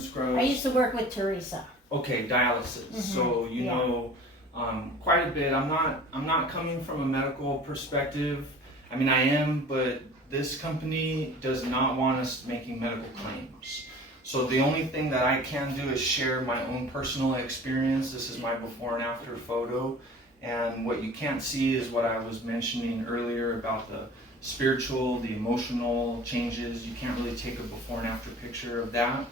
scrubs. I used to work with Teresa. Okay, dialysis. Mm-hmm. So you know quite a bit. I'm not coming from a medical perspective. I mean, I am, but this company does not want us making medical claims. So the only thing that I can do is share my own personal experience. This is my before and after photo. And what you can't see is what I was mentioning earlier about the spiritual, the emotional changes. You can't really take a before and after picture of that.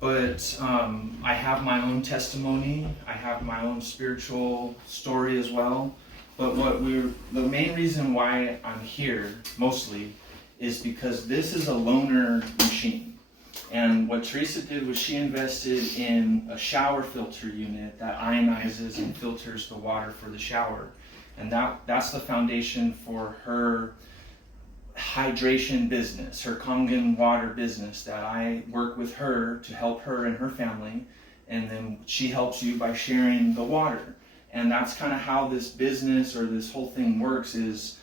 But I have my own testimony. I have my own spiritual story as well. But the main reason why I'm here mostly is because this is a loaner machine. And what Teresa did was she invested in a shower filter unit that ionizes and filters the water for the shower. And that's the foundation for her hydration business, her Kangen water business, that I work with her to help her and her family. And then she helps you by sharing the water. And that's kind of how this business or this whole thing works is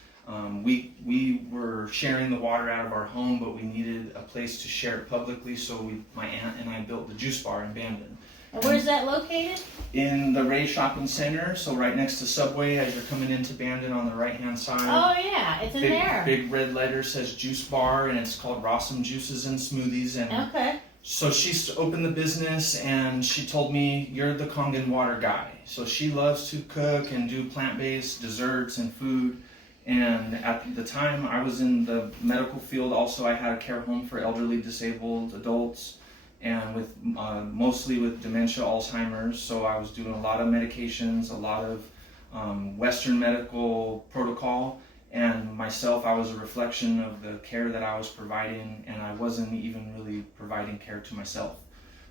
we were sharing the water out of our home, but we needed a place to share it publicly, so my aunt and I built the juice bar in Bandon. And where's that located? In the Ray Shopping Center, so right next to Subway as you're coming into Bandon on the right-hand side. Oh yeah, it's in there. Big red letter says juice bar, and it's called Rossum Juices and Smoothies. And okay. so she opened the business, and she told me, you're the Kangen water guy. So she loves to cook and do plant-based desserts and food. And at the time I was in the medical field also. I had a care home for elderly disabled adults and with mostly with dementia, Alzheimer's. So I was doing a lot of medications, a lot of Western medical protocol. And myself, I was a reflection of the care that I was providing, and I wasn't even really providing care to myself.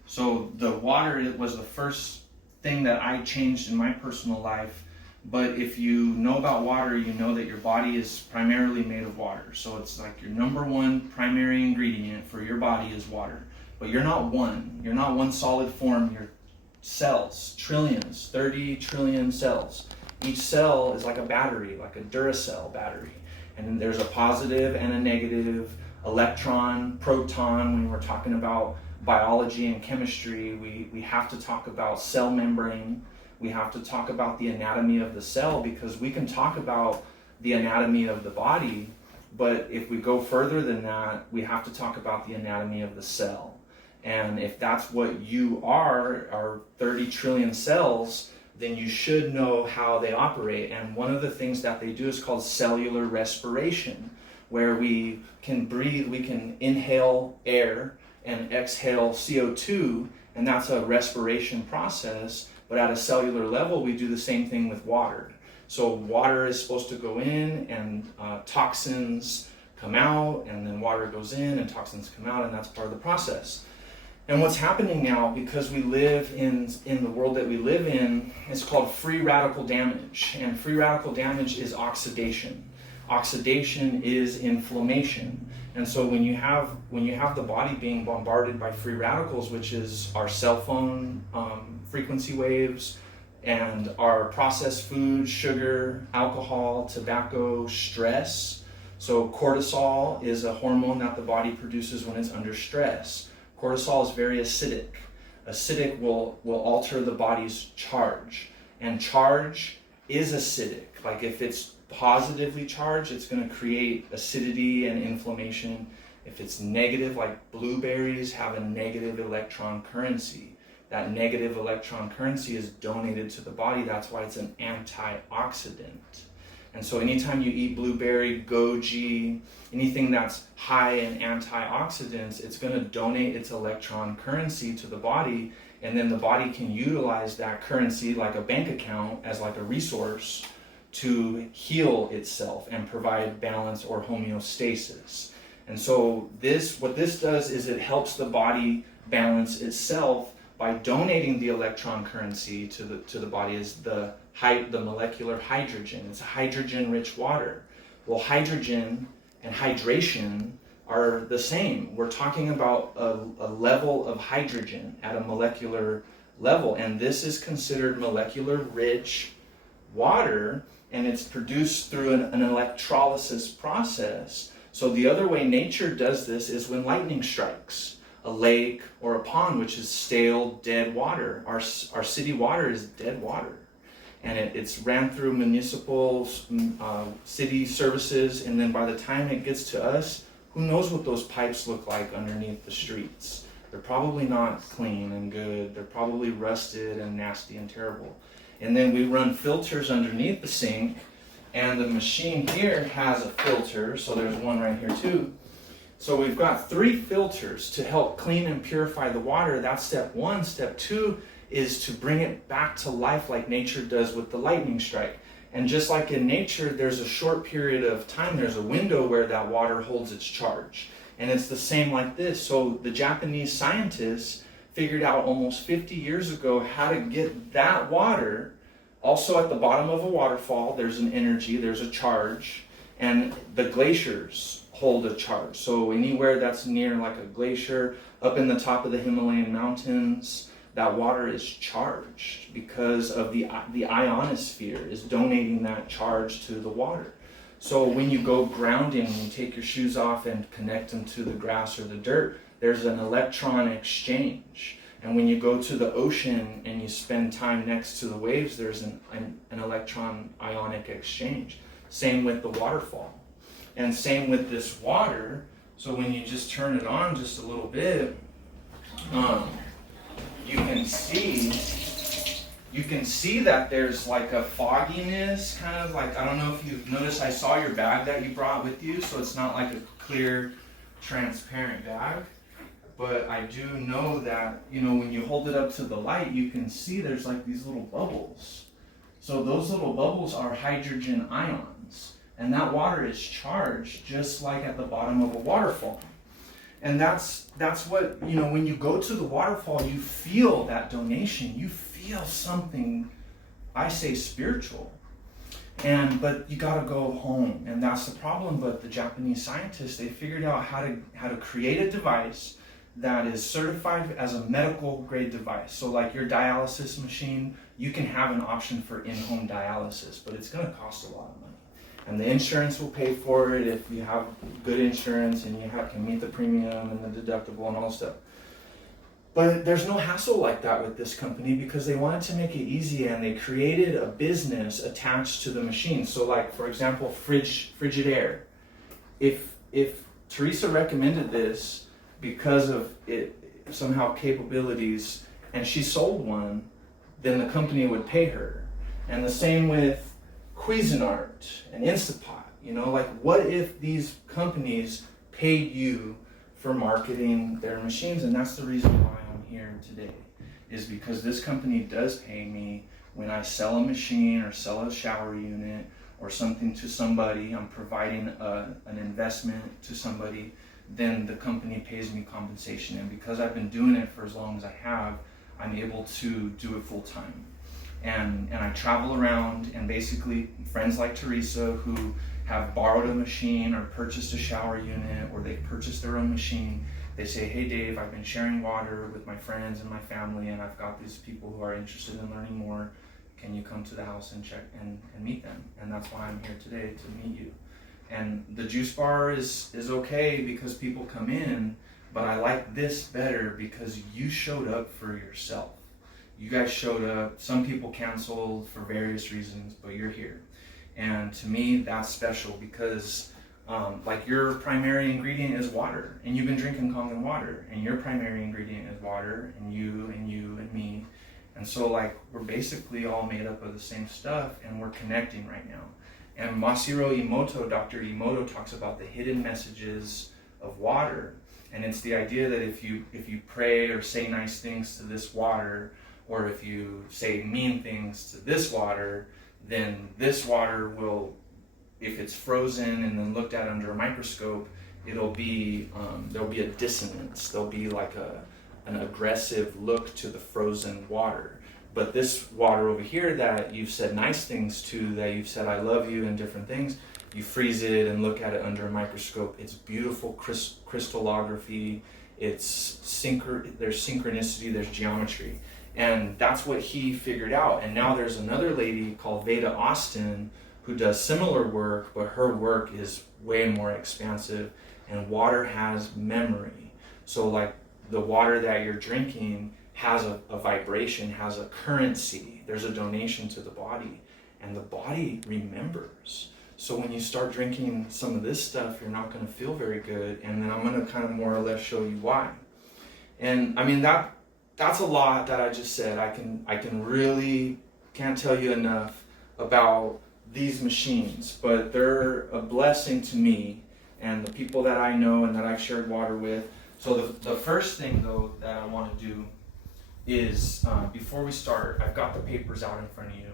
So the water, it was the first thing that I changed in my personal life. But if you know about water, you know that your body is primarily made of water. So it's like your number one primary ingredient for your body is water. But you're not one. You're not one solid form. You're cells, trillions, 30 trillion cells. Each cell is like a battery, like a Duracell battery. And then there's a positive and a negative electron, proton. When we're talking about biology and chemistry, we have to talk about cell membrane. We have to talk about the anatomy of the cell, because we can talk about the anatomy of the body, but if we go further than that, we have to talk about the anatomy of the cell. And if that's what you are 30 trillion cells, then you should know how they operate. And one of the things that they do is called cellular respiration, where we can breathe, we can inhale air and exhale CO2, and that's a respiration process. But at a cellular level, we do the same thing with water. So water is supposed to go in, and toxins come out, and then water goes in and toxins come out, and that's part of the process. And what's happening now, because we live in the world that we live in, it's called free radical damage. And free radical damage is oxidation. Oxidation is inflammation. And so when you have the body being bombarded by free radicals, which is our cell phone frequency waves and our processed food, sugar, alcohol, tobacco, stress. So cortisol is a hormone that the body produces when it's under stress. Cortisol is very acidic. Acidic will alter the body's charge. And charge is acidic. Like if it's positively charged, it's going to create acidity and inflammation. If it's negative, like blueberries have a negative electron currency. That negative electron currency is donated to the body. That's why it's an antioxidant. And so anytime you eat blueberry, goji, anything that's high in antioxidants, it's going to donate its electron currency to the body, and then the body can utilize that currency like a bank account as like a resource to heal itself and provide balance or homeostasis. And so what this does is it helps the body balance itself by donating the electron currency to the body as the molecular hydrogen. It's a hydrogen-rich water. Well, hydrogen and hydration are the same. We're talking about a level of hydrogen at a molecular level, and this is considered molecular-rich water, and it's produced through an electrolysis process. So the other way nature does this is when lightning strikes. a lake or a pond, which is stale, dead water. Our city water is dead water. And it's ran through municipal city services, and then by the time it gets to us, who knows what those pipes look like underneath the streets. They're probably not clean and good. They're probably rusted and nasty and terrible. And then we run filters underneath the sink, and the machine here has a filter, so there's one right here too. So we've got 3 filters to help clean and purify the water. That's step 1. Step 2 is to bring it back to life like nature does with the lightning strike. And just like in nature, there's a short period of time, there's a window where that water holds its charge. And it's the same like this. So the Japanese scientists figured out almost 50 years ago how to get that water. Also at the bottom of a waterfall, there's an energy, there's a charge, and the glaciers hold a charge. So anywhere that's near like a glacier, up in the top of the Himalayan mountains, that water is charged because of the ionosphere is donating that charge to the water. So when you go grounding, when you take your shoes off and connect them to the grass or the dirt, there's an electron exchange. And when you go to the ocean and you spend time next to the waves, there's an electron ionic exchange. Same with the waterfall. And same with this water. So when you just turn it on just a little bit, you can see that there's like a fogginess, kind of like, I don't know if you've noticed, I saw your bag that you brought with you, so it's not like a clear, transparent bag. But I do know that, when you hold it up to the light, you can see there's like these little bubbles. So those little bubbles are hydrogen ions. And that water is charged just like at the bottom of a waterfall. And that's what, when you go to the waterfall, you feel that donation. You feel something, I say spiritual. But you gotta go home, and that's the problem. But the Japanese scientists, they figured out how to create a device that is certified as a medical grade device. So like your dialysis machine, you can have an option for in-home dialysis, but it's gonna cost a lot of money. And the insurance will pay for it if you have good insurance and you can meet the premium and the deductible and all that stuff. But there's no hassle like that with this company because they wanted to make it easy, and they created a business attached to the machine. So like, for example, Frigidaire. If Teresa recommended this because of it somehow capabilities and she sold one, then the company would pay her. And the same with Cuisinart and Instapot. Like, what if these companies paid you for marketing their machines? And that's the reason why I'm here today, is because this company does pay me when I sell a machine or sell a shower unit or something to somebody. I'm providing an investment to somebody, then the company pays me compensation. And because I've been doing it for as long as I have, I'm able to do it full time. And I travel around, and basically friends like Teresa who have borrowed a machine or purchased a shower unit, or they've purchased their own machine, they say, hey Dave, I've been sharing water with my friends and my family, and I've got these people who are interested in learning more. Can you come to the house and check and meet them? And that's why I'm here today, to meet you. And the juice bar is okay because people come in, but I like this better because you showed up for yourself. You guys showed up. Some people canceled for various reasons, but you're here. And to me, that's special because like your primary ingredient is water, and you've been drinking Kangen water, and your primary ingredient is water, and you and me. And so like we're basically all made up of the same stuff, and we're connecting right now. And Masahiro Emoto, Dr. Emoto, talks about the hidden messages of water. And it's the idea that if you pray or say nice things to this water, or if you say mean things to this water, then this water will, if it's frozen and then looked at under a microscope, it'll be, there'll be a dissonance. There'll be like an aggressive look to the frozen water. But this water over here that you've said nice things to, that you've said I love you and different things, you freeze it and look at it under a microscope. It's beautiful crystallography. There's synchronicity, there's geometry. And that's what he figured out. And now there's another lady called Veda Austin who does similar work, but her work is way more expansive, and water has memory. So like the water that you're drinking has a vibration, has a currency. There's a donation to the body, and the body remembers. So when you start drinking some of this stuff, you're not going to feel very good, and then I'm going to kind of more or less show you why. And I mean that's a lot that I just said. I can really can't tell you enough about these machines, but they're a blessing to me and the people that I know and that I've shared water with. So the first thing though that I want to do is before we start, I've got the papers out in front of you,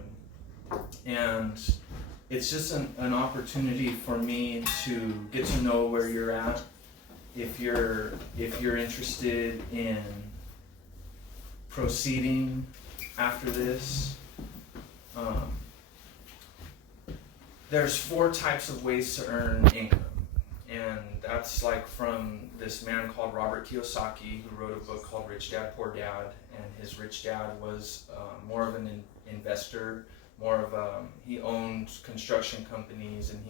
and it's just an opportunity for me to get to know where you're at. If you're interested in proceeding after this, there's 4 types of ways to earn income, and that's like from this man called Robert Kiyosaki, who wrote a book called Rich Dad Poor Dad, and his rich dad was more of an investor, he owned construction companies, and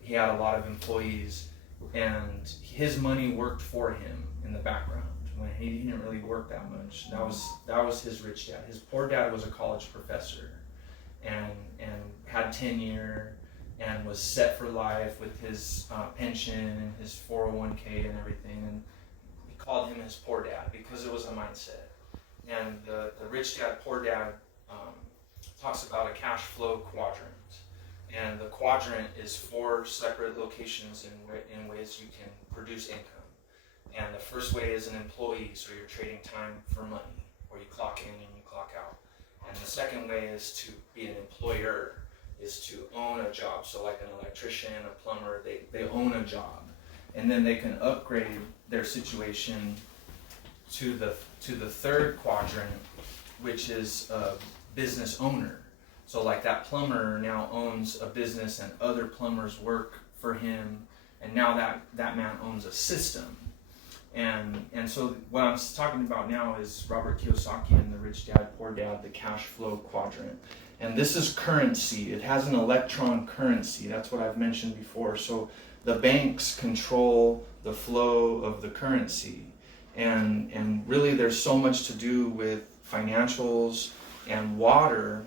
he had a lot of employees, and his money worked for him in the background when he didn't really work that much. That was his rich dad. His poor dad was a college professor, and had tenure, and was set for life with his pension and his 401k and everything. And he called him his poor dad because it was a mindset. And the rich dad, poor dad talks about a cash flow quadrant. And the quadrant is 4 separate locations in ways you can produce income. And the first way is an employee, so you're trading time for money, or you clock in and you clock out. And the second way is to be an employer, is to own a job. So like an electrician, a plumber, they own a job. And then they can upgrade their situation to the third quadrant, which is a business owner. So like that plumber now owns a business and other plumbers work for him, and now that man owns a system. And so what I'm talking about now is Robert Kiyosaki and the Rich Dad Poor Dad, the cash flow quadrant. And this is currency. It has an electron currency. That's what I've mentioned before. So the banks control the flow of the currency. And really there's so much to do with financials and water.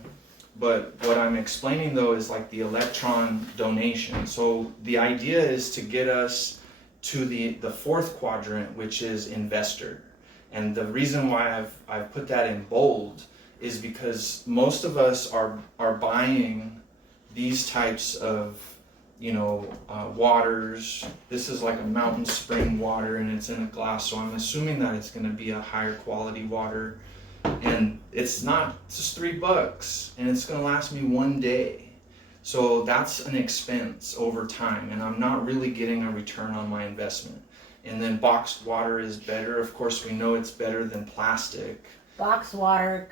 But what I'm explaining though is like the electron donation. So the idea is to get us to the 4th quadrant, which is investor. And the reason why I've put that in bold is because most of us are buying these types of waters. This is like a mountain spring water, and it's in a glass, so I'm assuming that it's going to be a higher quality water. And it's not just $3, and it's going to last me 1 day. So that's an expense over time, and I'm not really getting a return on my investment. And then boxed water is better. Of course, we know it's better than plastic. Boxed water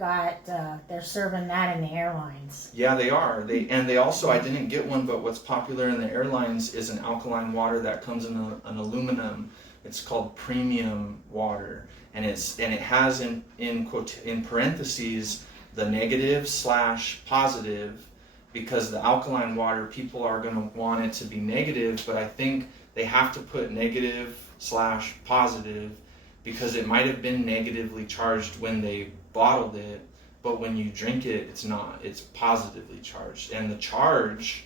they're serving that in the airlines. Yeah, they are. They also, I didn't get one, but what's popular in the airlines is an alkaline water that comes in an aluminum. It's called premium water, and it has in parentheses the negative/positive, because the alkaline water, people are going to want it to be negative, but I think they have to put negative/positive because it might have been negatively charged when they bottled it, but when you drink it, it's not. It's positively charged. And the charge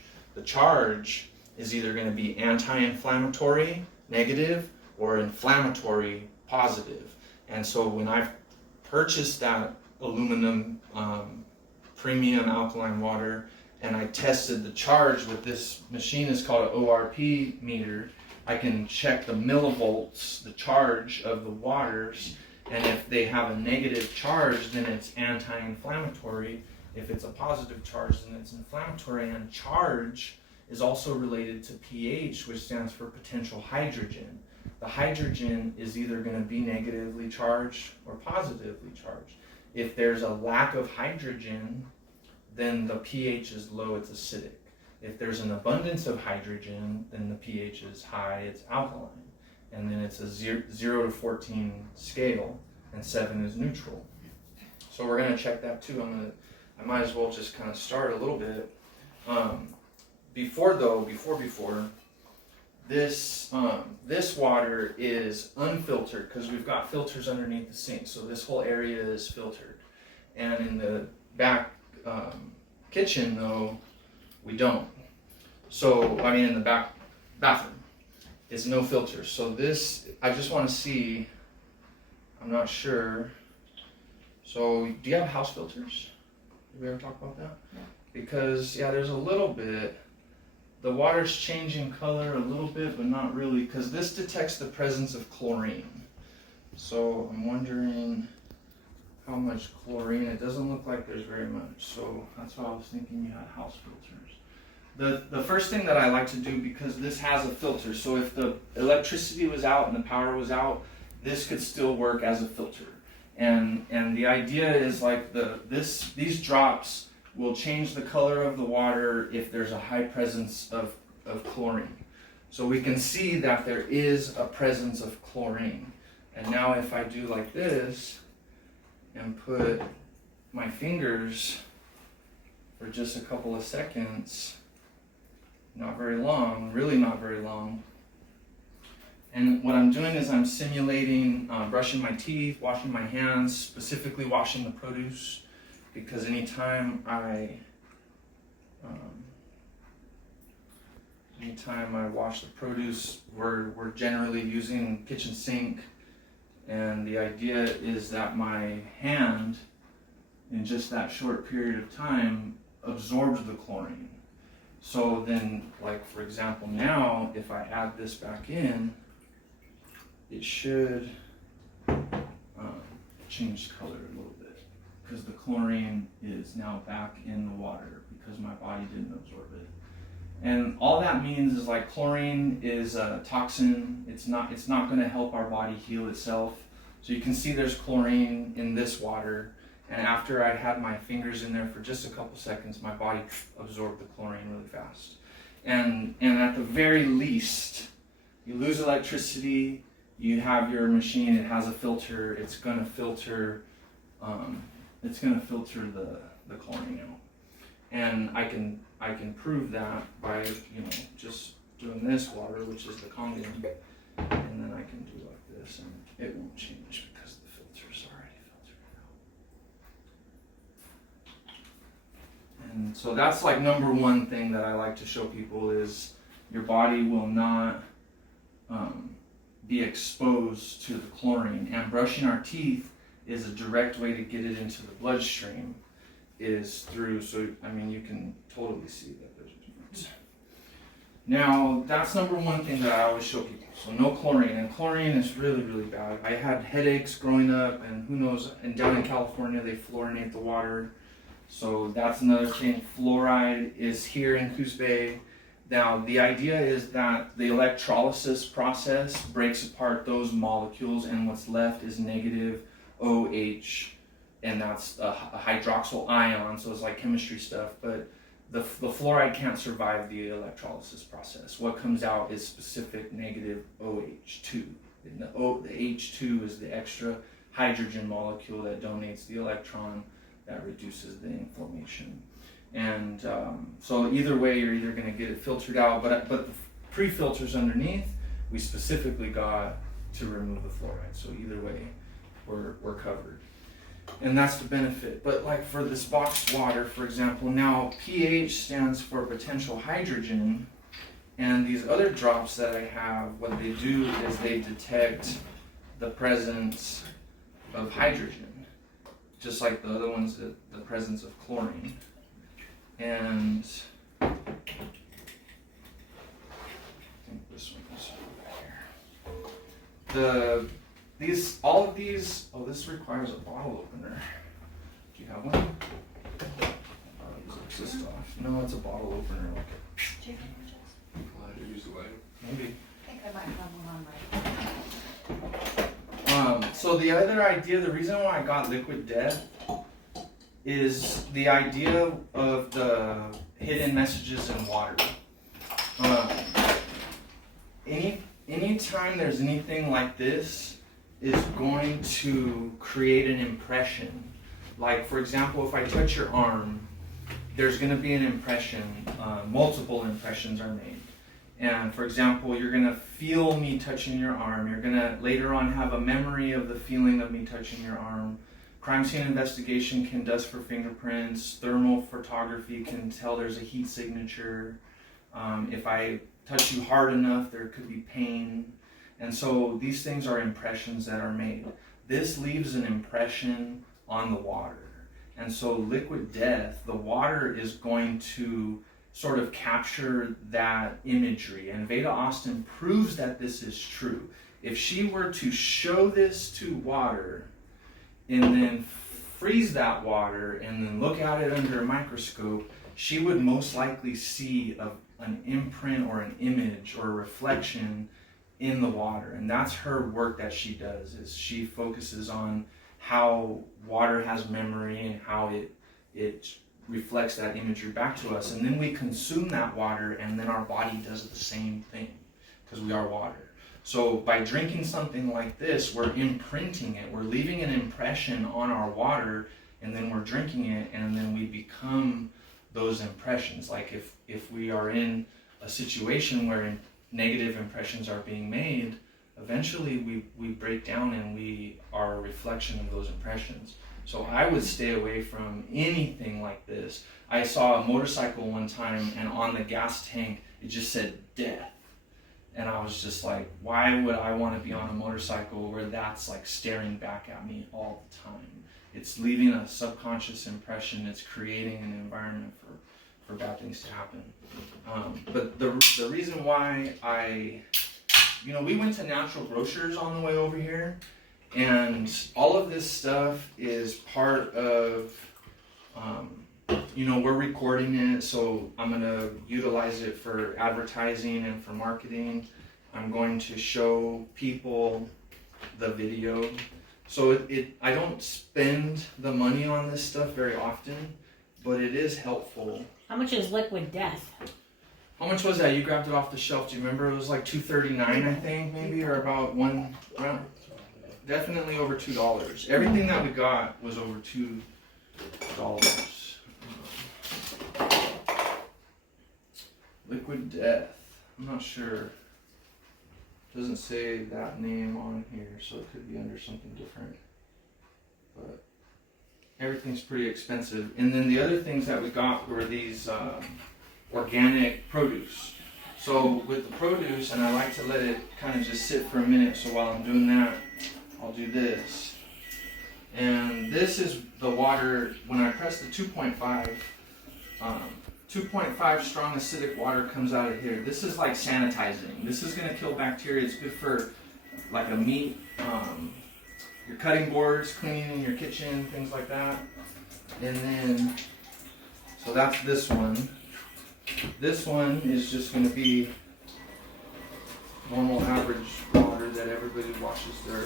is either going to be anti-inflammatory, negative, or inflammatory, positive. And so when I've purchased that aluminum premium alkaline water, and I tested the charge with this machine, is called an ORP meter, I can check the millivolts, the charge of the waters, and if they have a negative charge, then it's anti-inflammatory. If it's a positive charge, then it's inflammatory. And charge is also related to pH, which stands for potential hydrogen. The hydrogen is either going to be negatively charged or positively charged. If there's a lack of hydrogen, then the pH is low, it's acidic. If there's an abundance of hydrogen, then the pH is high, it's alkaline. And then it's a 0 to 14 scale, and 7 is neutral. So we're going to check that too. I might as well just kind of start a little bit. Before, this water is unfiltered because we've got filters underneath the sink, so this whole area is filtered. And in the back kitchen, though, we don't. So, I mean, in the back bathroom, it's no filter. So this, I just want to see, I'm not sure. So, do you have house filters? Did we ever talk about that? No. Because, yeah, there's a little bit. The water's changing color a little bit, but not really, because this detects the presence of chlorine. So I'm wondering how much chlorine. It doesn't look like there's very much, so that's why I was thinking you had house filters. The first thing that I like to do, because this has a filter, so if the electricity was out and the power was out, this could still work as a filter. And the idea is like these drops will change the color of the water if there's a high presence of chlorine. So we can see that there is a presence of chlorine. And now if I do like this and put my fingers for just a couple of seconds, not very long, really not very long. And what I'm doing is I'm simulating brushing my teeth, washing my hands, specifically washing the produce, because anytime I wash the produce, we're generally using kitchen sink, and the idea is that my hand, in just that short period of time, absorbs the chlorine. So then, like for example, now if I add this back in, it should change color a little bit, because the chlorine is now back in the water because my body didn't absorb it. And all that means is like chlorine is a toxin. It's not going to help our body heal itself. So you can see there's chlorine in this water, and after I had my fingers in there for just a couple seconds, my body absorbed the chlorine really fast. And at the very least, you lose electricity, you have your machine, it has a filter, it's going to filter the chlorine out. And I can prove that by just doing this water, which is the Kangen, and then I can do like this, and it won't change because the filter's already filtered out. And so that's like number one thing that I like to show people is your body will not be exposed to the chlorine, and brushing our teeth is a direct way to get it into the bloodstream, is through, so I mean you can totally see that there's a difference. Now that's number one thing that I always show people. So no chlorine, and chlorine is really, really bad. I had headaches growing up, and who knows, and down in California they fluorinate the water. So that's another thing. Fluoride is here in Coos Bay. Now, the idea is that the electrolysis process breaks apart those molecules, and what's left is negative OH, and that's a hydroxyl ion, so it's like chemistry stuff, but the fluoride can't survive the electrolysis process. What comes out is specific negative OH2. And the H2 is the extra hydrogen molecule that donates the electron that reduces the inflammation. And so either way, you're either going to get it filtered out, but the pre-filters underneath, we specifically got to remove the fluoride. So either way, we're covered. And that's the benefit. But like for this boxed water, for example, now pH stands for potential hydrogen, and these other drops that I have, what they do is they detect the presence of hydrogen, just like the other ones, the presence of chlorine. And I think this one is over here. All of these, oh, this requires a bottle opener. Do you have one? This off. No, it's a bottle opener. Do you have one, Jess? I'll have to use the lighter. Maybe. I think I might have one on right. So the other idea, the reason why I got liquid death is the idea of the hidden messages in water. Anytime there's anything like this is going to create an impression. Like for example, if I touch your arm, there's going to be an impression, multiple impressions are made. And for example, you're gonna feel me touching your arm. You're gonna later on have a memory of the feeling of me touching your arm. Crime scene investigation can dust for fingerprints. Thermal photography can tell there's a heat signature. If I touch you hard enough, there could be pain. And so these things are impressions that are made. This leaves an impression on the water. And so liquid death, the water is going to sort of capture that imagery. And Veda Austin proves that this is true. If she were to show this to water and then freeze that water and then look at it under a microscope, she would most likely see an imprint or an image or a reflection in the water. And that's her work that she does, is she focuses on how water has memory and how it reflects that imagery back to us. And then we consume that water, and then our body does the same thing because we are water. So by drinking something like this, we're imprinting it. We're leaving an impression on our water, and then we're drinking it, and then we become those impressions. Like if we are in a situation where negative impressions are being made, eventually we break down and we are a reflection of those impressions. So I would stay away from anything like this. I saw a motorcycle one time, and on the gas tank it just said death. And I was just like, why would I want to be on a motorcycle where that's like staring back at me all the time? It's leaving a subconscious impression. It's creating an environment for bad things to happen. But the reason why we went to Natural Grocers on the way over here, and all of this stuff is part of, we're recording it, so I'm going to utilize it for advertising and for marketing. I'm going to show people the video. So I don't spend the money on this stuff very often, but it is helpful. How much is liquid death? How much was that? You grabbed it off the shelf. Do you remember? It was like $2.39, I think, maybe, or about around, definitely over $2. Everything that we got was over $2. Liquid death. I'm not sure. It doesn't say that name on here, so it could be under something different. But everything's pretty expensive. And then the other things that we got were these organic produce. So with the produce, and I like to let it kind of just sit for a minute, so while I'm doing that, I'll do this. And this is the water. When I press the 2.5 strong acidic water comes out of here. This is like sanitizing. This is going to kill bacteria. It's good for like a meat, your cutting boards, cleaning your kitchen, things like that. And then, so that's this one. This one is just going to be normal average water that everybody washes their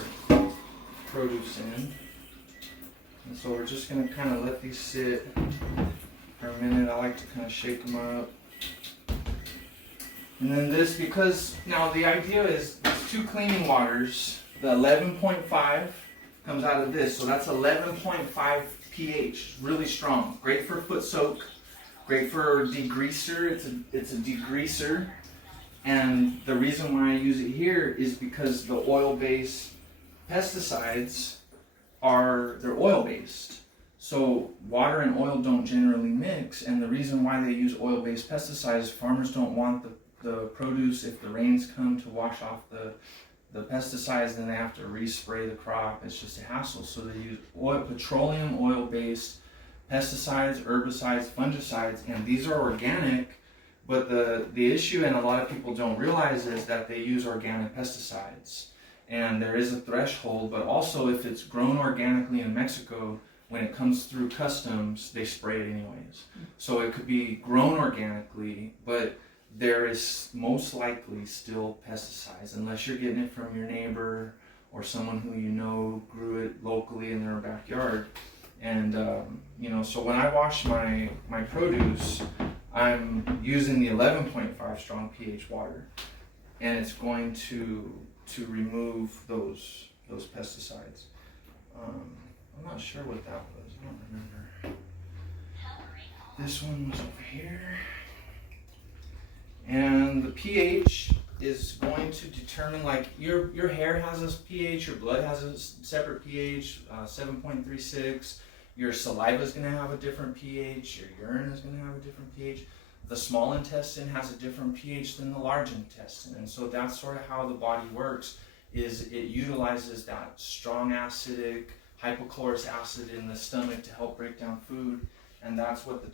produce in. And so we're just going to kind of let these sit for a minute. I like to kind of shake them up. And then this, because now the idea is these two cleaning waters, the 11.5 comes out of this. So that's 11.5 pH, really strong. Great for foot soak, great for degreaser. It's a degreaser. And the reason why I use it here is because the oil-based pesticides they're oil-based. So water and oil don't generally mix, and the reason why they use oil-based pesticides, farmers don't want the produce, if the rains come, to wash off the pesticides, then they have to respray the crop. It's just a hassle. So they use petroleum oil-based pesticides, herbicides, fungicides, and these are organic, but the issue, and a lot of people don't realize, is that they use organic pesticides. And there is a threshold, but also if it's grown organically in Mexico, when it comes through customs, they spray it anyways. So it could be grown organically, but there is most likely still pesticides, unless you're getting it from your neighbor or someone who you know grew it locally in their backyard. And so when I wash my produce, I'm using the 11.5 strong pH water, and it's going to remove those pesticides. I'm not sure what that was. I don't remember. This one was over here. And the pH is going to determine, like your hair has a pH, your blood has a separate pH, 7.36. Your saliva is going to have a different pH. Your urine is going to have a different pH. The small intestine has a different pH than the large intestine, and so that's sort of how the body works. Is it utilizes that strong acidic hypochlorous acid in the stomach to help break down food, and that's what the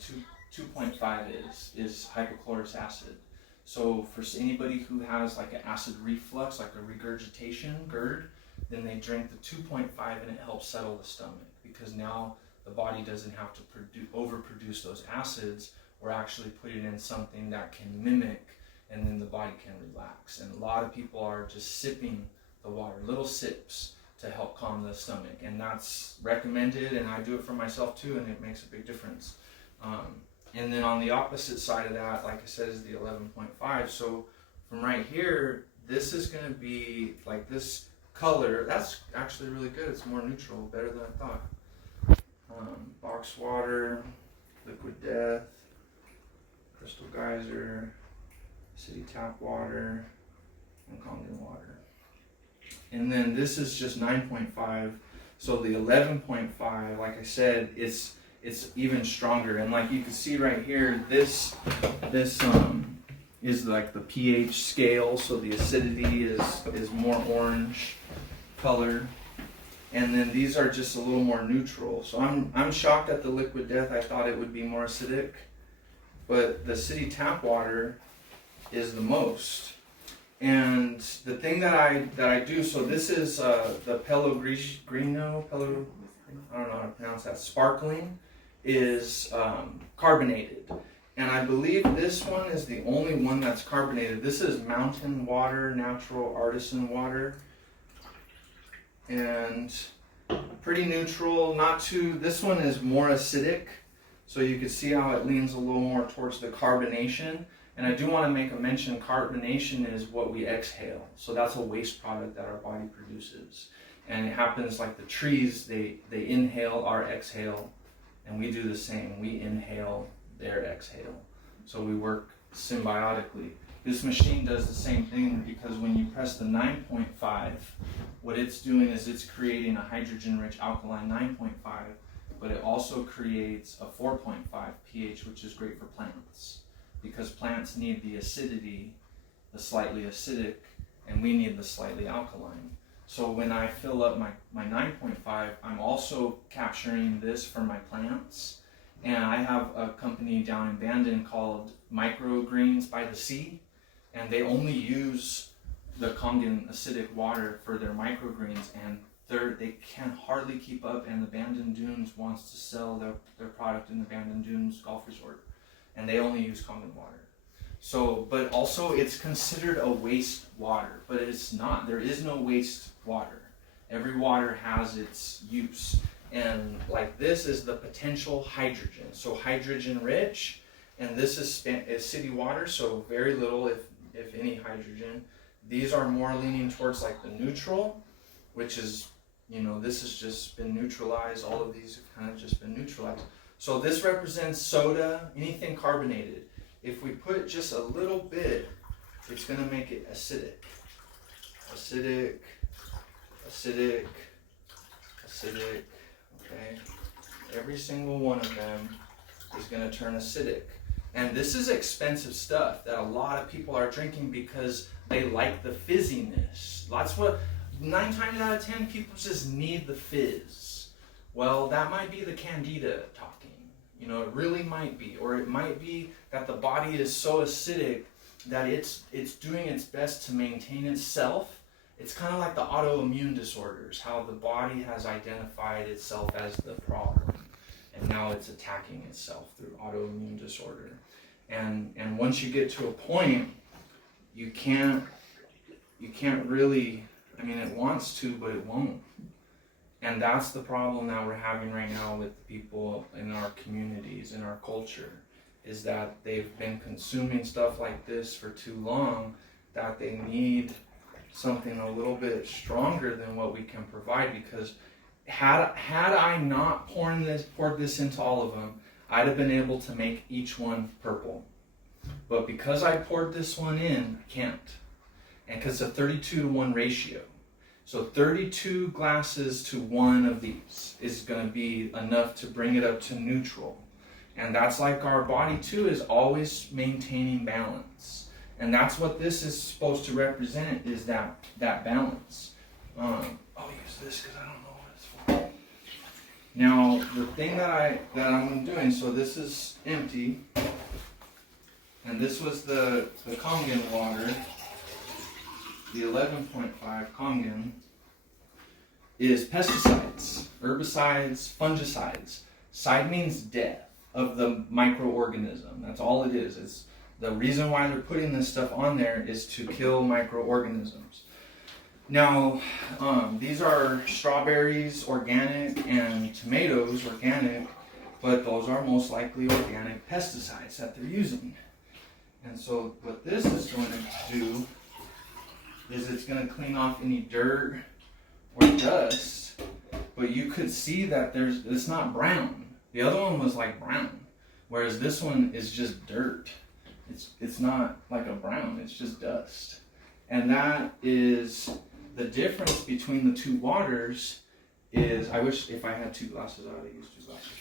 2.5 is hypochlorous acid. So for anybody who has like an acid reflux, like a regurgitation, GERD, then they drink the 2.5 and it helps settle the stomach, because now the body doesn't have to overproduce those acids. We're actually putting in something that can mimic, and then the body can relax. And a lot of people are just sipping the water, little sips, to help calm the stomach, and that's recommended, and I do it for myself too, and it makes a big difference. And then on the opposite side of that, like I said, is the 11.5. So from right here, this is going to be like this color. That's actually really good. It's more neutral, better than I thought. Box water, liquid death, crystal geyser, city tap water, and Kangen water. And then this is just 9.5. So the 11.5, like I said, it's even stronger. And like you can see right here, this is like the pH scale. So the acidity is more orange color. And then these are just a little more neutral. So I'm shocked at the liquid death. I thought it would be more acidic, but the city tap water is the most. And the thing that I do, so this is the Pellegrino, I don't know how to pronounce that, sparkling, is carbonated. And I believe this one is the only one that's carbonated. This is mountain water, natural artisan water. And pretty neutral, not too, this one is more acidic. So you can see how it leans a little more towards the carbonation. And I do want to make a mention, carbonation is what we exhale. So that's a waste product that our body produces. And it happens like the trees, they inhale our exhale, and we do the same. We inhale their exhale. So we work symbiotically. This machine does the same thing, because when you press the 9.5, what it's doing is it's creating a hydrogen-rich alkaline 9.5, but it also creates a 4.5 pH, which is great for plants, because plants need the acidity, the slightly acidic, and we need the slightly alkaline. So when I fill up my 9.5, I'm also capturing this for my plants. And I have a company down in Bandon called Microgreens by the Sea, and they only use the Kangen acidic water for their microgreens, and they can hardly keep up, and the Bandon Dunes wants to sell their product in the Bandon Dunes Golf Resort, and they only use Kangen water. So, but also it's considered a waste water, but it's not. There is no waste water. Every water has its use. And like this is the potential hydrogen. So hydrogen rich, and this is city water, so very little, if any, hydrogen. These are more leaning towards like the neutral, which is, this has just been neutralized. All of these have kind of just been neutralized. So this represents soda, anything carbonated. If we put just a little bit, it's going to make it acidic. Acidic, acidic, acidic, okay? Every single one of them is going to turn acidic. And this is expensive stuff that a lot of people are drinking because they like the fizziness. That's what, 9 times out of 10, people just need the fizz. Well, that might be the candida talking. It really might be. Or it might be that the body is so acidic that it's doing its best to maintain itself. It's kind of like the autoimmune disorders, how the body has identified itself as the problem, and now it's attacking itself through autoimmune disorder. And once you get to a point, you can't really, it wants to, but it won't. And that's the problem that we're having right now with people in our communities, in our culture, is that they've been consuming stuff like this for too long, that they need something a little bit stronger than what we can provide. Because had I not poured this into all of them, I'd have been able to make each one purple. But because I poured this one in, I can't. And because it's a 32-to-1 ratio. So 32 glasses to one of these is going to be enough to bring it up to neutral. And that's like our body too, is always maintaining balance. And that's what this is supposed to represent, is that balance. I'll use this because I don't know what it's for. Now, the thing that I'm doing, so this is empty. And this was the Kangen water. The 11.5 Kangen is pesticides, herbicides, fungicides. Side means death of the microorganism. That's all it is. It's the reason why they're putting this stuff on there is to kill microorganisms. Now, these are strawberries, organic, and tomatoes, organic, but those are most likely organic pesticides that they're using. And so what this is going to do is it's going to clean off any dirt or dust, but you could see that it's not brown. The other one was like brown, whereas this one is just dirt. It's not like a brown, it's just dust. And that is the difference between the two waters. Is, I wish if I had two glasses, I would have used two glasses.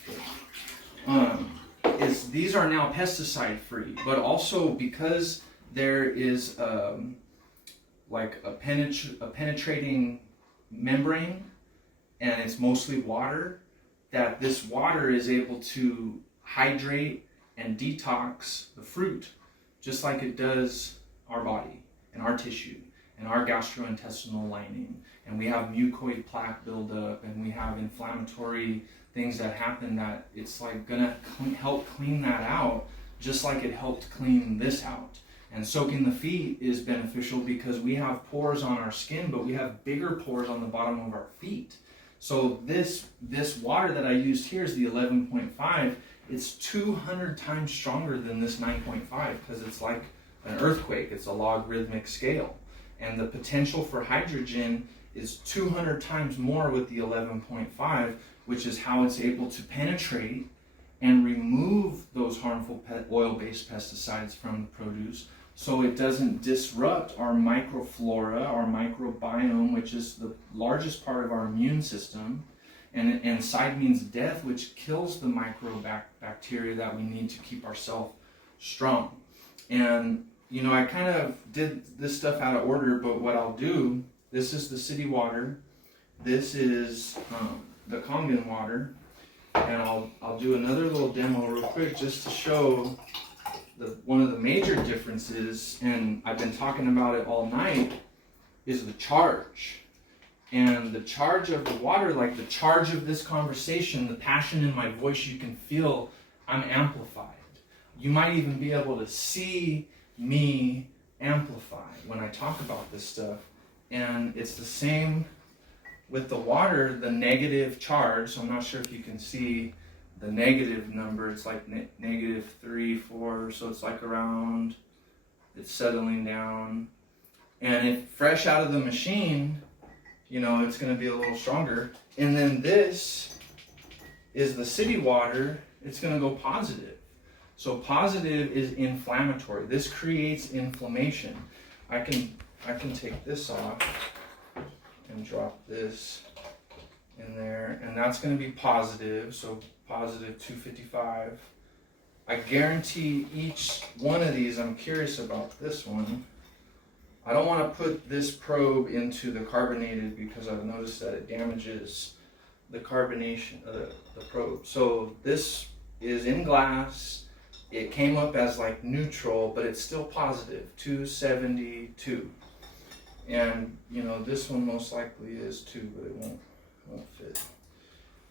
These are now pesticide free, but also because there is like a penetrating membrane, and it's mostly water, that this water is able to hydrate and detox the fruit, just like it does our body and our tissue and our gastrointestinal lining. And we have mucoid plaque buildup, and we have inflammatory things that happen, that it's like gonna help clean that out, just like it helped clean this out. And soaking the feet is beneficial because we have pores on our skin, but we have bigger pores on the bottom of our feet. So this water that I used here is the 11.5. It's 200 times stronger than this 9.5 because it's like an earthquake. It's a logarithmic scale. And the potential for hydrogen is 200 times more with the 11.5, which is how it's able to penetrate and remove those harmful oil-based pesticides from the produce, so it doesn't disrupt our microflora, our microbiome, which is the largest part of our immune system. And side means death, which kills the microbacteria that we need to keep ourselves strong. And, you know, I kind of did this stuff out of order, but what I'll do, this is the city water, this is the Kangen water, and I'll do another little demo real quick just to show one of the major differences, and I've been talking about it all night, is the charge. And the charge of the water, like the charge of this conversation, the passion in my voice, you can feel I'm amplified. You might even be able to see me amplify when I talk about this stuff. And it's the same with the water, the negative charge. So I'm not sure if you can see the negative number. It's like negative 3, 4. So it's like around, it's settling down. And if fresh out of the machine, you know, it's going to be a little stronger. And then this is the city water. It's going to go positive. So positive is inflammatory. This creates inflammation. I can take this off and drop this in there, and that's going to be positive. So positive 255. I guarantee each one of these, I'm curious about this one. I don't want to put this probe into the carbonated because I've noticed that it damages the carbonation of the probe. So this is in glass. It came up as like neutral, but it's still positive, 272. And you know, this one most likely is too, but it won't fit.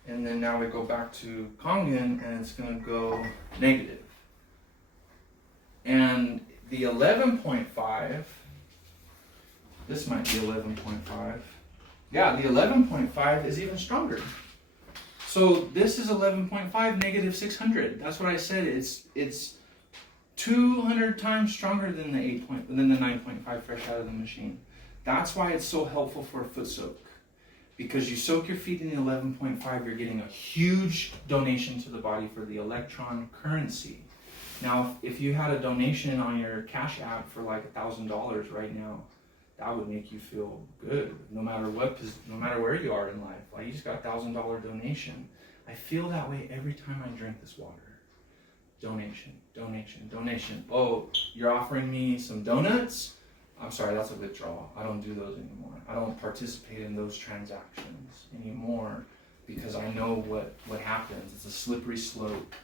And then now we go back to Kangen, and it's going to go negative. And the 11.5, this might be 11.5. Yeah, the 11.5 is even stronger. So this is 11.5, negative 600. That's what I said. It's 200 times stronger than the 9.5 fresh out of the machine. That's why it's so helpful for a foot soak. Because you soak your feet in the 11.5, you're getting a huge donation to the body for the electron currency. Now, if you had a donation on your Cash App for like $1,000 right now, that would make you feel good, no matter where you are in life. Like, you just got $1,000 donation. I feel that way every time I drink this water. Donation, donation, donation. Oh, you're offering me some donuts? I'm sorry, that's a withdrawal. I don't do those anymore. I don't participate in those transactions anymore because I know what happens. It's a slippery slope,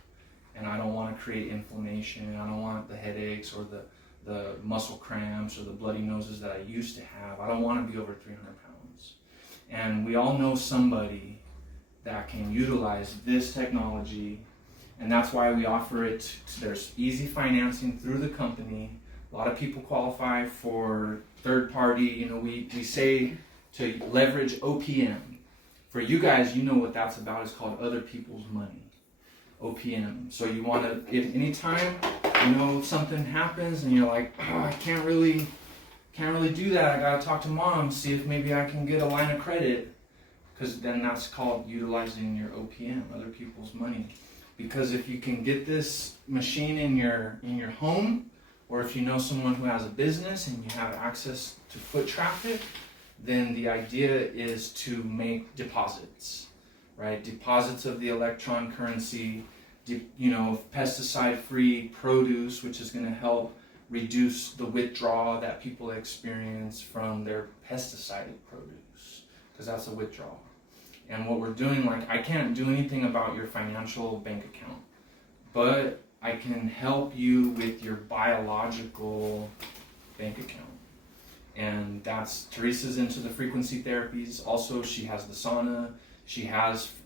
and I don't want to create inflammation. I don't want the headaches or the muscle cramps or the bloody noses that I used to have. I don't want to be over 300 pounds. And we all know somebody that can utilize this technology, and that's why we offer it. There's easy financing through the company. A lot of people qualify for third party. We say to leverage OPM. For you guys, you know what that's about. It's called other people's money. OPM. So you want to, if anytime something happens and you're like, oh, I can't really do that. I gotta talk to mom, see if maybe I can get a line of credit, because then that's called utilizing your OPM, other people's money. Because if you can get this machine in your home, or if you know someone who has a business and you have access to foot traffic, then the idea is to make deposits, right? Deposits of the electron currency, pesticide-free produce, which is going to help reduce the withdrawal that people experience from their pesticide produce, because that's a withdrawal. And what we're doing, like, I can't do anything about your financial bank account, but I can help you with your biological bank account. And that's, Teresa's into the frequency therapies. Also, she has the sauna.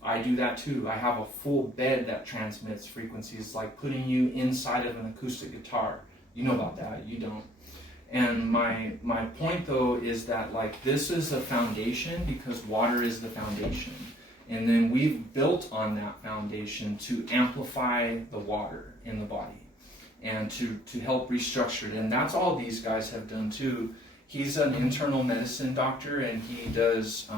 I do that too. I have a full bed that transmits frequencies, like putting you inside of an acoustic guitar. You know about that, you don't. And my point though is that, like, this is a foundation because water is the foundation. And then we've built on that foundation to amplify the water in the body and to help restructure it. And that's all these guys have done too. He's an internal medicine doctor, and he does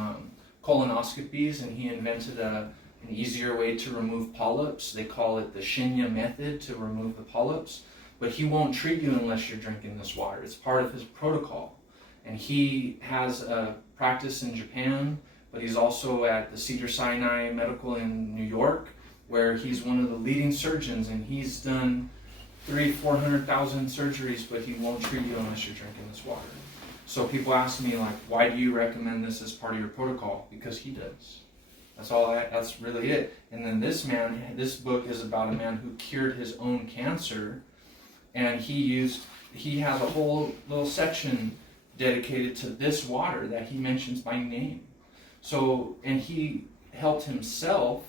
colonoscopies, and he invented an easier way to remove polyps. They call it the Shinya method to remove the polyps. But he won't treat you unless you're drinking this water. It's part of his protocol. And he has a practice in Japan, but he's also at the Cedars-Sinai Medical in New York, where he's one of the leading surgeons, and he's done 400,000 surgeries, but he won't treat you unless you're drinking this water. So people ask me, like, why do you recommend this as part of your protocol? Because he does. That's really it. And then this book is about a man who cured his own cancer, and he has a whole little section dedicated to this water that he mentions by name. So, and he helped himself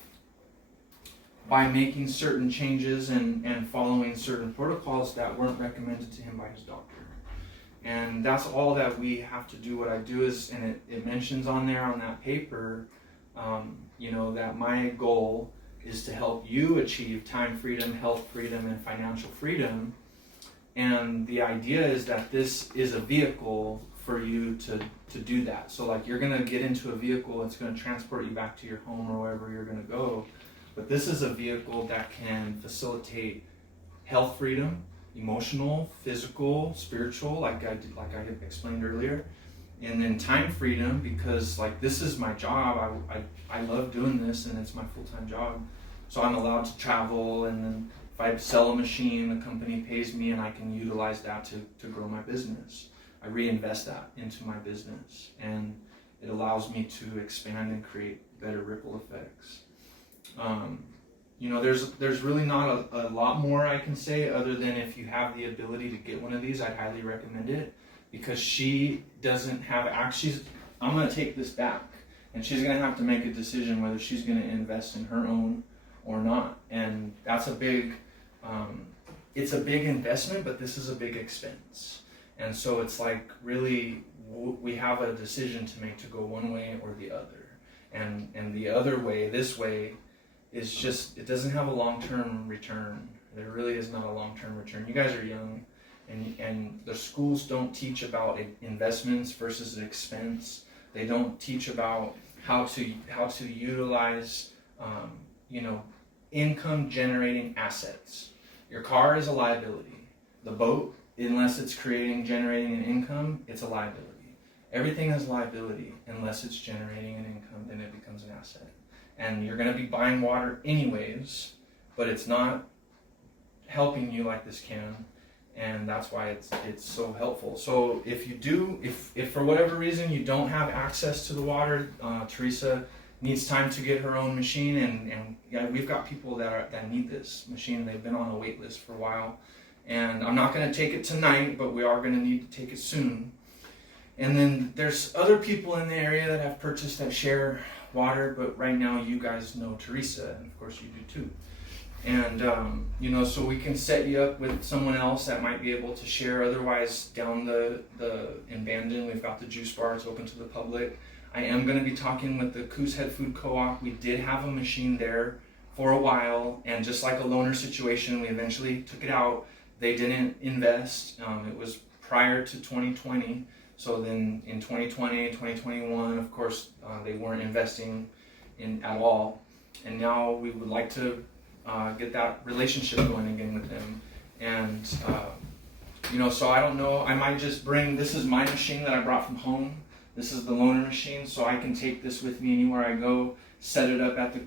by making certain changes and following certain protocols that weren't recommended to him by his doctor. And that's all that we have to do. What I do is, and it mentions on there on that paper, that my goal is to help you achieve time freedom, health freedom, and financial freedom. And the idea is that this is a vehicle for you to do that. So, like, you're going to get into a vehicle, it's going to transport you back to your home or wherever you're going to go. But this is a vehicle that can facilitate health freedom, emotional, physical, spiritual, like I explained earlier. And then time freedom, because, like, this is my job. I love doing this, and it's my full-time job. So I'm allowed to travel, and then if I sell a machine, the company pays me, and I can utilize that to grow my business. I reinvest that into my business, and it allows me to expand and create better ripple effects. There's really not a lot more I can say other than if you have the ability to get one of these, I'd highly recommend it, because she doesn't have I'm going to take this back, and she's going to have to make a decision whether she's going to invest in her own or not. And that's it's a big investment, but this is a big expense. And so it's like, really, we have a decision to make to go one way or the other. And the other way, this way, is just, it doesn't have a long-term return. There really is not a long-term return. You guys are young, and the schools don't teach about investments versus expense. They don't teach about how to utilize income generating assets. Your car is a liability. The boat, unless it's generating an income, it's a liability. Everything is liability unless it's generating an income, then it becomes an asset. And you're going to be buying water anyways, but it's not helping you like this can, and that's why it's so helpful. So if you do, if for whatever reason you don't have access to the water, Teresa needs time to get her own machine, and yeah, we've got people that need this machine. They've been on a wait list for a while, and I'm not going to take it tonight, but we are going to need to take it soon. And then there's other people in the area that have purchased that share water, but right now you guys know Teresa, and of course you do too. And so we can set you up with someone else that might be able to share. Otherwise, down in Bandon, we've got the juice bar. It's open to the public. I am going to be talking with the Coos Head Food Co-op. We did have a machine there for a while, and just like a loaner situation, we eventually took it out. They didn't invest. It was prior to 2020. So then in 2020 and 2021, of course, they weren't investing at all. And now we would like to get that relationship going again with them. And, so I don't know, I might just this is my machine that I brought from home. This is the loaner machine, so I can take this with me anywhere I go, set it up at the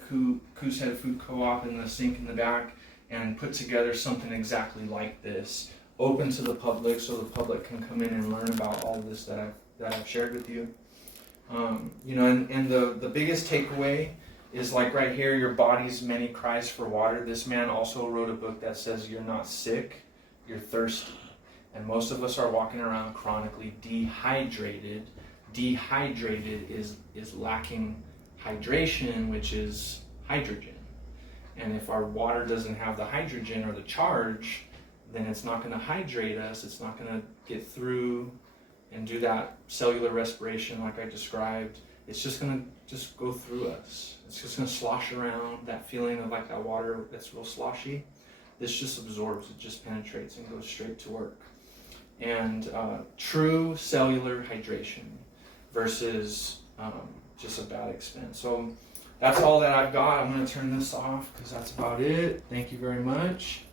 Coos Head Food Co-op in the sink in the back, and put together something exactly like this, open to the public, so the public can come in and learn about all of this that I've shared with you. And the biggest takeaway is like right here, your body's many cries for water. This man also wrote a book that says you're not sick, you're thirsty. And most of us are walking around chronically dehydrated. Dehydrated is lacking hydration, which is hydrogen. And if our water doesn't have the hydrogen or the charge, then it's not going to hydrate us. It's not going to get through and do that cellular respiration like I described. It's just going to go through us. It's just going to slosh around, that feeling of like that water that's real sloshy. This just absorbs, it just penetrates and goes straight to work. And true cellular hydration versus just a bad expense. So that's all that I've got. I'm going to turn this off because that's about it. Thank you very much.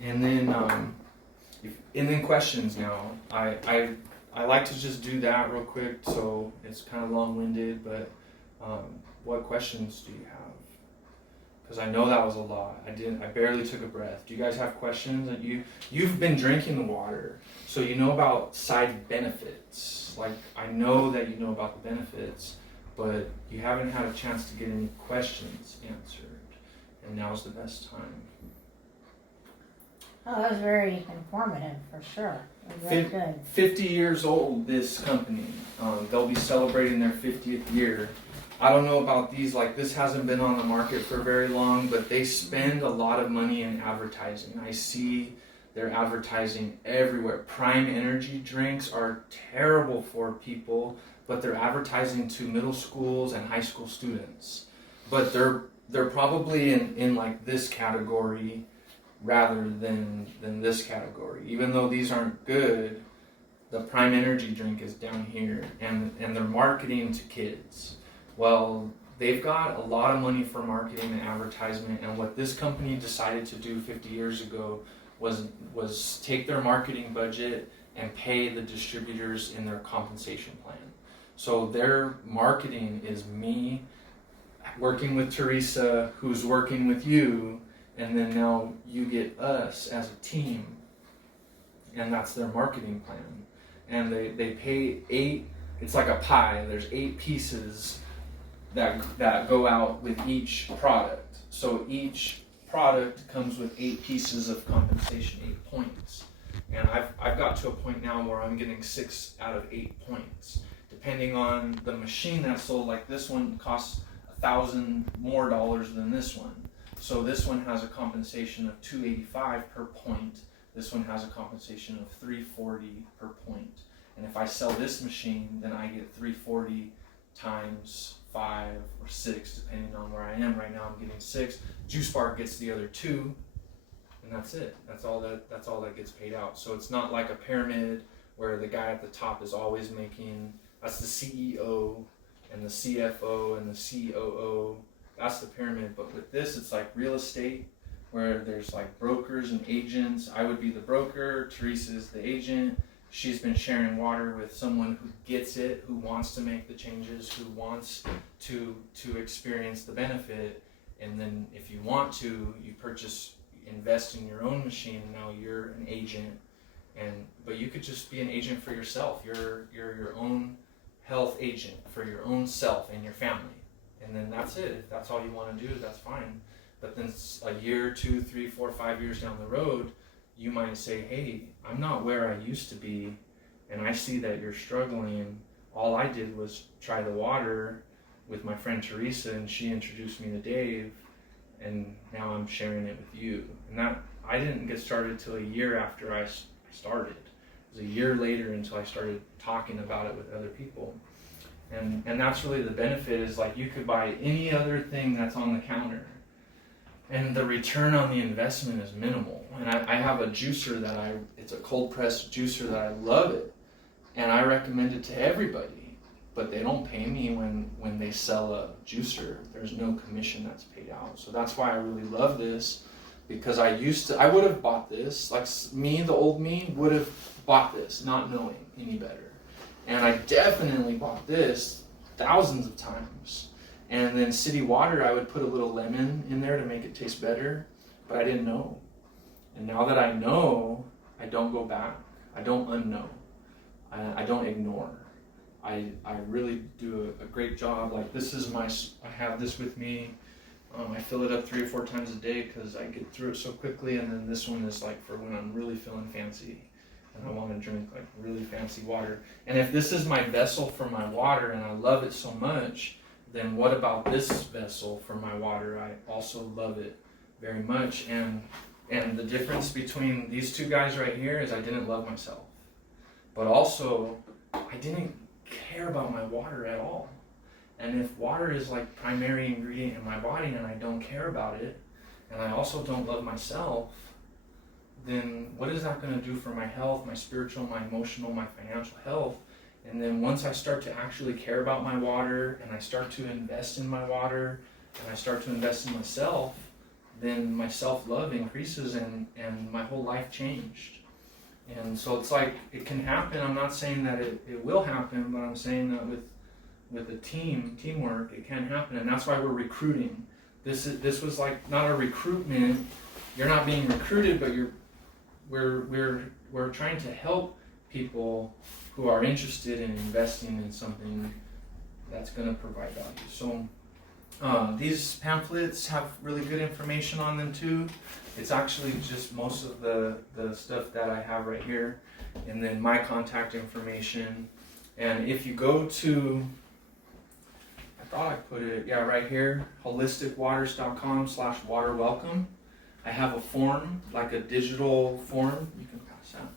And then questions now. I like to just do that real quick, so it's kind of long-winded, but what questions do you have? Because I know that was a lot. I barely took a breath. Do you guys have questions? You've been drinking the water, so you know about side benefits. Like, I know that you know about the benefits, but you haven't had a chance to get any questions answered, and now's the best time. Oh, that was very informative, for sure. It was very good. 50 years old, this company. They'll be celebrating their 50th year. I don't know about these, like this hasn't been on the market for very long, but they spend a lot of money in advertising. I see their advertising everywhere. Prime energy drinks are terrible for people, but they're advertising to middle schools and high school students. But they're probably in like this category rather than this category. Even though these aren't good, the Prime Energy drink is down here, and they're marketing to kids. Well, they've got a lot of money for marketing and advertisement, and what this company decided to do 50 years ago was take their marketing budget and pay the distributors in their compensation plan. So their marketing is me working with Teresa, who's working with you, and then now you get us as a team, and that's their marketing plan. And they pay 8, it's like a pie, there's 8 pieces that go out with each product. So each product comes with 8 pieces of compensation, 8 points. And I've got to a point now where I'm getting 6 out of 8 points. Depending on the machine that's sold, like this one costs $1,000 more than this one. So this one has a compensation of $285 per point. This one has a compensation of $340 per point. And if I sell this machine, then I get $340 times 5 or 6, depending on where I am. Right now I'm getting 6. Juice Bar gets the other 2, and that's it. That's all that gets paid out. So it's not like a pyramid where the guy at the top is always making, that's the CEO and the CFO and the COO. That's the pyramid. But with this, it's like real estate, where there's like brokers and agents. I would be the broker, Teresa is the agent. She's been sharing water with someone who gets it, who wants to make the changes, who wants to experience the benefit. And then if you want to, you invest in your own machine, and now you're an agent. But you could just be an agent for yourself. You're your own health agent for your own self and your family. And then that's it. If that's all you want to do, that's fine. But then a year, 2, 3, 4, 5 years down the road, you might say, hey, I'm not where I used to be, and I see that you're struggling. All I did was try the water with my friend Teresa, and she introduced me to Dave, and now I'm sharing it with you. And that I didn't get started till a year after I started. It was a year later until I started talking about it with other people. And that's really the benefit, is like you could buy any other thing that's on the counter, and the return on the investment is minimal. And I have a juicer it's a cold press juicer that I love it, and I recommend it to everybody, but they don't pay me when they sell a juicer. There's no commission that's paid out. So that's why I really love this, because I would have bought this, like me, the old me, would have bought this not knowing any better. And I definitely bought this thousands of times. And then city water, I would put a little lemon in there to make it taste better, but I didn't know. And now that I know, I don't go back. I don't unknow. I don't ignore. I really do a great job. Like I have this with me. I fill it up 3 or 4 times a day because I get through it so quickly. And then this one is like for when I'm really feeling fancy and I want to drink like really fancy water. And if this is my vessel for my water and I love it so much, then what about this vessel for my water? I also love it very much. And the difference between these two guys right here is I didn't love myself. But also, I didn't care about my water at all. And if water is like primary ingredient in my body and I don't care about it, and I also don't love myself, then what is that going to do for my health, my spiritual, my emotional, my financial health? And then once I start to actually care about my water, and I start to invest in my water, and I start to invest in myself, then my self-love increases, and my whole life changed. And so it's like, it can happen. I'm not saying that it will happen, but I'm saying that with a teamwork, it can happen. And that's why we're recruiting. This was like not a recruitment. You're not being recruited, but we're trying to help people who are interested in investing in something that's going to provide value. So these pamphlets have really good information on them too. It's actually just most of the stuff that I have right here, and then my contact information. And if you go to, I thought I put it, yeah, right here, holisticwaters.com/waterwelcome. I have a form, like a digital form. You can pass out.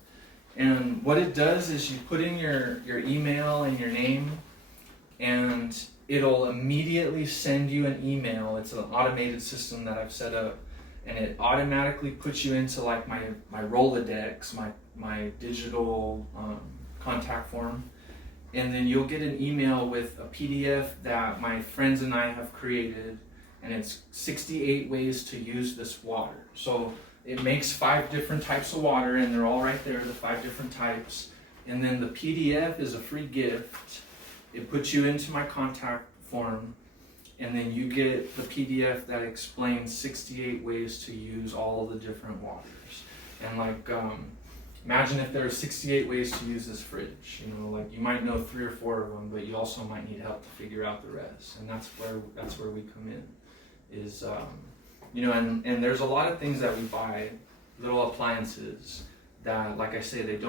And what it does is you put in your email and your name, and it'll immediately send you an email. It's an automated system that I've set up, and it automatically puts you into like my Rolodex, my digital contact form. And then you'll get an email with a PDF that my friends and I have created, and it's 68 ways to use this water. So it makes 5 different types of water, and they're all right there, the 5 different types. And then the PDF is a free gift. It puts you into my contact form, and then you get the PDF that explains 68 ways to use all of the different waters. And like, imagine if there are 68 ways to use this fridge. You know, like you might know 3 or 4 of them, but you also might need help to figure out the rest. And that's where we come in. Is you know, and there's a lot of things that we buy, little appliances that, like I say, they don't